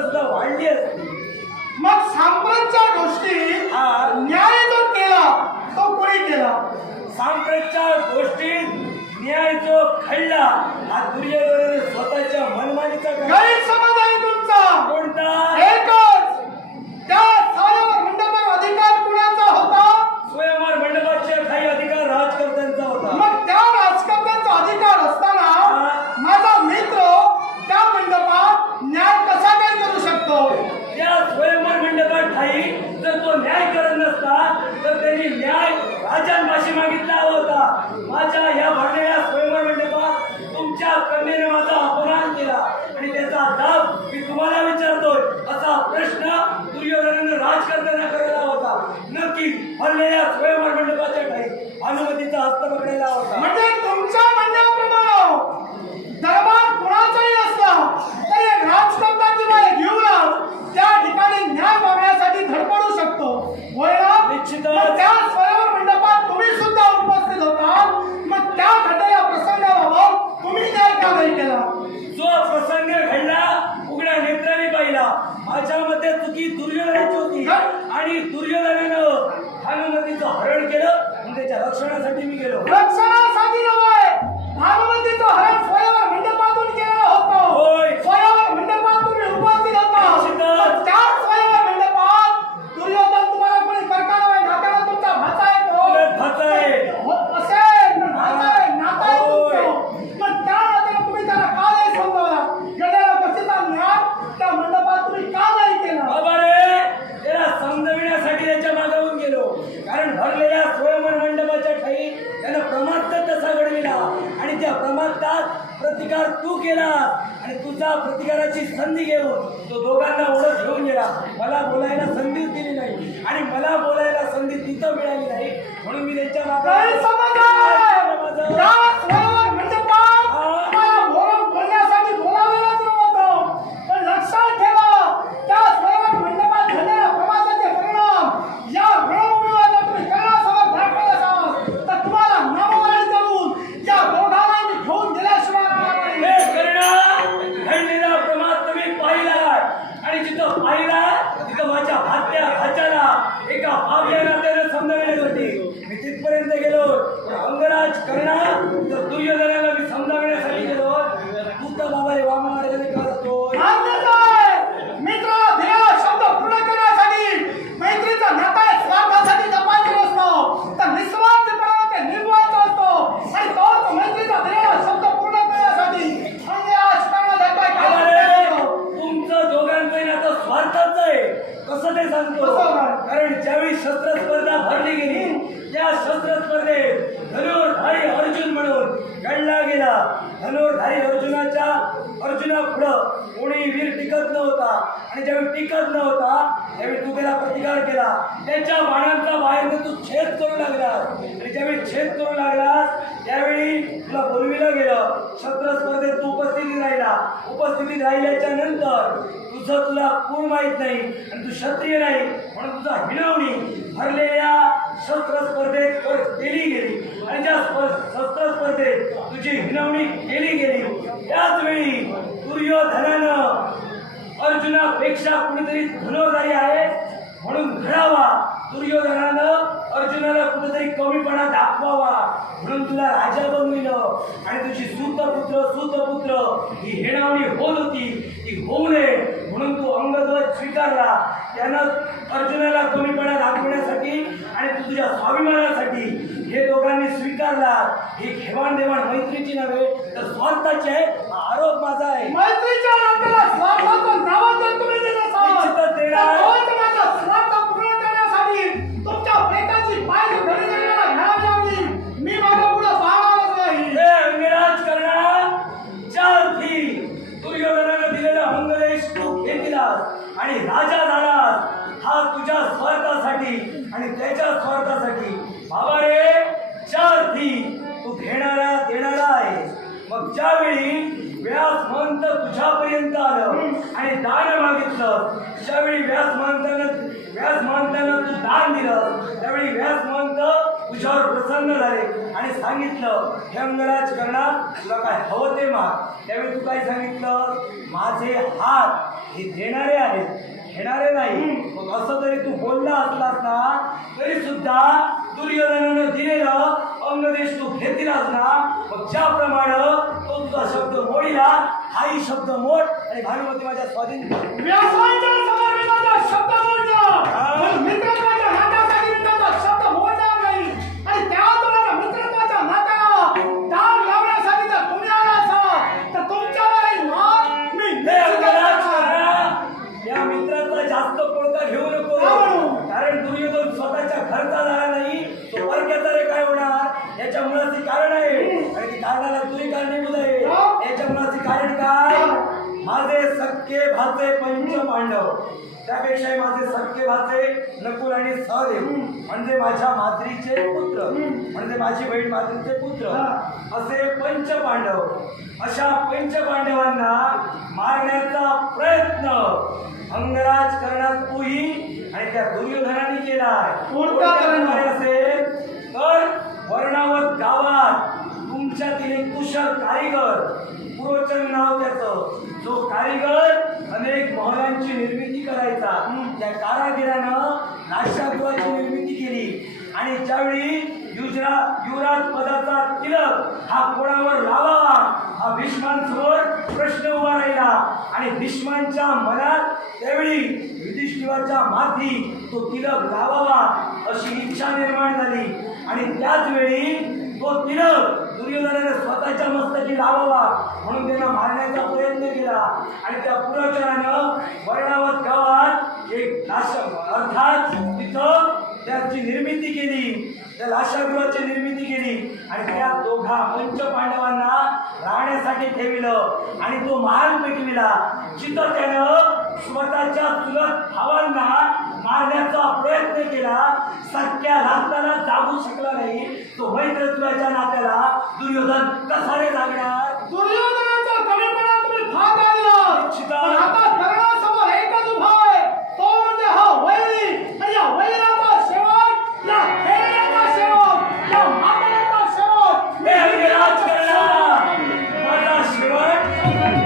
सुद्धा वाढली असती. मग सांप्रतच्या गोष्टी न्याय जो केला तो कोणी केला? सांप्रतच्या गोष्टी न्याय जो खडला हा दुर्योधनाने स्वतःच्या मनमानीचा sobre la hoja. विचाराची संधी घेऊन तो दोघांना ओळख घेऊन गेला. मला बोलायला संधीच दिली नाही. आणि मला बोलायला संधी तिथं मिळाली नाही. म्हणून मी त्यांच्या मागे माझ्या आत्या आचारा एका भाव्य नात्याने होती मी तिथपर्यंत गेलो. अंगराज करणार तर दुर्योधनाला मी समजावण्यासाठी गेलो. तू तर बाबा रे वामन महाराजांनी शस्त्र स्पर्धा भरली गेली. या शस्त्र स्पर्धेत धनुर्धारी अर्जुन म्हणून घडला गेला. धनुर्धारी अर्जुनाच्या अर्जुना पुढं कोणी वीर टिकत नव्हता. आणि ज्यावेळी टिकत नव्हता त्यावेळी तू त्याला प्रतिकार केला. त्याच्या बाणांचा बाहेर तू छेद करू लागला. आणि ज्यावेळी छेद करू लागला त्यावेळी तुला बोलविलं गेलं. शस्त्र स्पर्धेत तू उपस्थिती राहिला. उपस्थिती राहिल्याच्या नंतर तुझं तुला कोण माहीत नाही आणि तू क्षत्रिय नाही म्हणून तुझा हिणवणी भरलेल्या शस्त्र स्पर्धेत केली गेली. आणि ज्या शस्त्र स्पर्धेत तुझी हिनवणी केली गेली. त्याच वेळी दुर्योधनानं अर्जुनापेक्षा कुणीतरी धनोदारी आहे म्हणून घडावा. दुर्योधनानं अर्जुनाला कुठेतरी कमीपणा दाखवावा म्हणून तुला राजा बनविलं. आणि तुझी सूतपुत्र सूतपुत्र ही हेणावणी होत होती. ती होऊ नये. म्हणून तू अंगध्वज स्वीकारला त्यानं अर्जुनाला कमीपणा दाखवण्यासाठी आणि तू तुझ्या स्वाभिमानासाठी हे दोघांनी स्वीकारला ही घेवाण देवाण मैत्रीची नव्हे तर स्वार्थाची आहे. आरोप माझा आहे. मैत्रीच्या महंत तुझ्यापर्यंत आलं. आणि दान मागितलं. त्यावेळी व्यास महंतानं व्यास महंतानं तू दान दिलं त्यावेळी व्यास महंत तुझ्यावर प्रसन्न झाले. आणि सांगितलं हे अंगराज करणार तुला काय हवं ते माग. त्यावेळी तू काय सांगितलं? माझे हात हे देणारे आहेत घेणारे नाही. मग असं जरी तू बोलला असलास ना तरी सुद्धा दुर्योधनानं दिलेलं अंगदेश तू घेतलास ना मग ज्याप्रमाणे तो तुझा शब्द मोडीला हाही शब्द मोड आणि भानुमती माझ्या स्वाधीन नकुल आणि सहदेव. म्हणजे माझ्या माद्रीचे पुत्र. म्हणजे माझी बहीण माद्रीचे पुत्र. असे पंच पांडव अशा पंच पांडवांना मारण्याचा प्रयत्न अंगराज करण्यात तूही आणि त्या दुर्योधनाने केला? असेल? तर वर्णावत गावात तुमच्यातील एक कुशल कारीगर. पुरोचन नाव त्याचं. जो कारीगर अनेक महलांची निर्मिती करायचा. त्या कारागिरानं नाशागृहाची निर्मिती केली. आणि ज्यावेळी युजरा युवराज पदाचा तिलक हा कोणावर लावावा हा भीष्मांसमोर प्रश्न उभा राहिला. आणि भीष्मांच्या मनात त्यावेळी युधिष्ठिराच्या माथी तो तिलक लावावा अशी इच्छा निर्माण झाली. आणि त्याच वेळी तो तिलक दुर्योधनाने स्वतःच्या मस्तकी लावावा म्हणून त्यांना मारण्याचा प्रयत्न केला. आणि त्या पुरोचनानं वर्णावत गावात एक नाश अर्थात तिथं त्याची निर्मिती केली. त्या लाशागृहाची निर्मिती केली. आणि त्या दोघा पंच पांडवांना राहण्यासाठी ठेविलं. आणि तो महाल पेटविला जिथं त्यानं स्वतःच्या चुलत भावांना मारण्याचा प्रयत्न केला सख्या लागताना जागू शकला नाही तो मैत्रत्वाच्या नात्याला दुर्योधन कसा रे जागणार दुर्योधनाचा कमीपणा तुम्ही फार आता कर्णासमोर एकच उभा आहे. तो म्हणजे हा वैरी. आणि या वैराचा शेवट, या खेळण्याचा शेवट, या मारण्याचा शेवट. हे हरिराज करणार माझा शेवट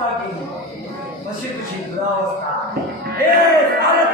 caminho. Não sinto de novo, cara. Ei, olha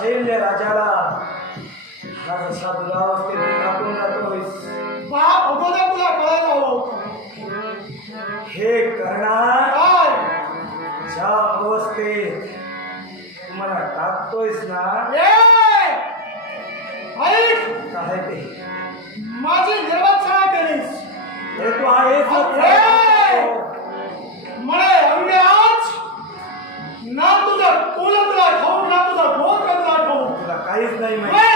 शैल्य राजाला. माझा साधू असते टाकून जातो अगोदर तुला कळायला हे करणार? ज्या अवस्थेत तुम्हाला टाकतोयस ना काय ते? माझी निर्वत्सना केलीस. हे तू आहेस मला रंगे आज ना तुझा कुल तुला खाऊन ना तुझा बोध I don't know.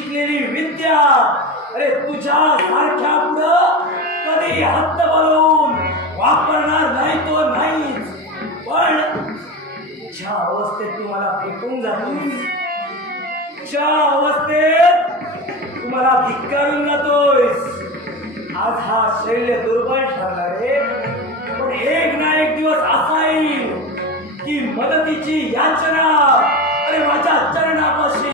शिकलेली विद्या. अरे तुझ्या सारख्या पुढं कधी हात बनवून वापरणार नाही तो नाही पण ज्या अवस्थेत तुम्हाला फेकून जातो ज्या अवस्थेत तुम्हाला धिक्कारून जातोय आज हा शैल्य दुर्बल ठरणार आहे. पण एक ना एक दिवस असा येईल की मदतीची याचना अरे माझ्या चरणापाशी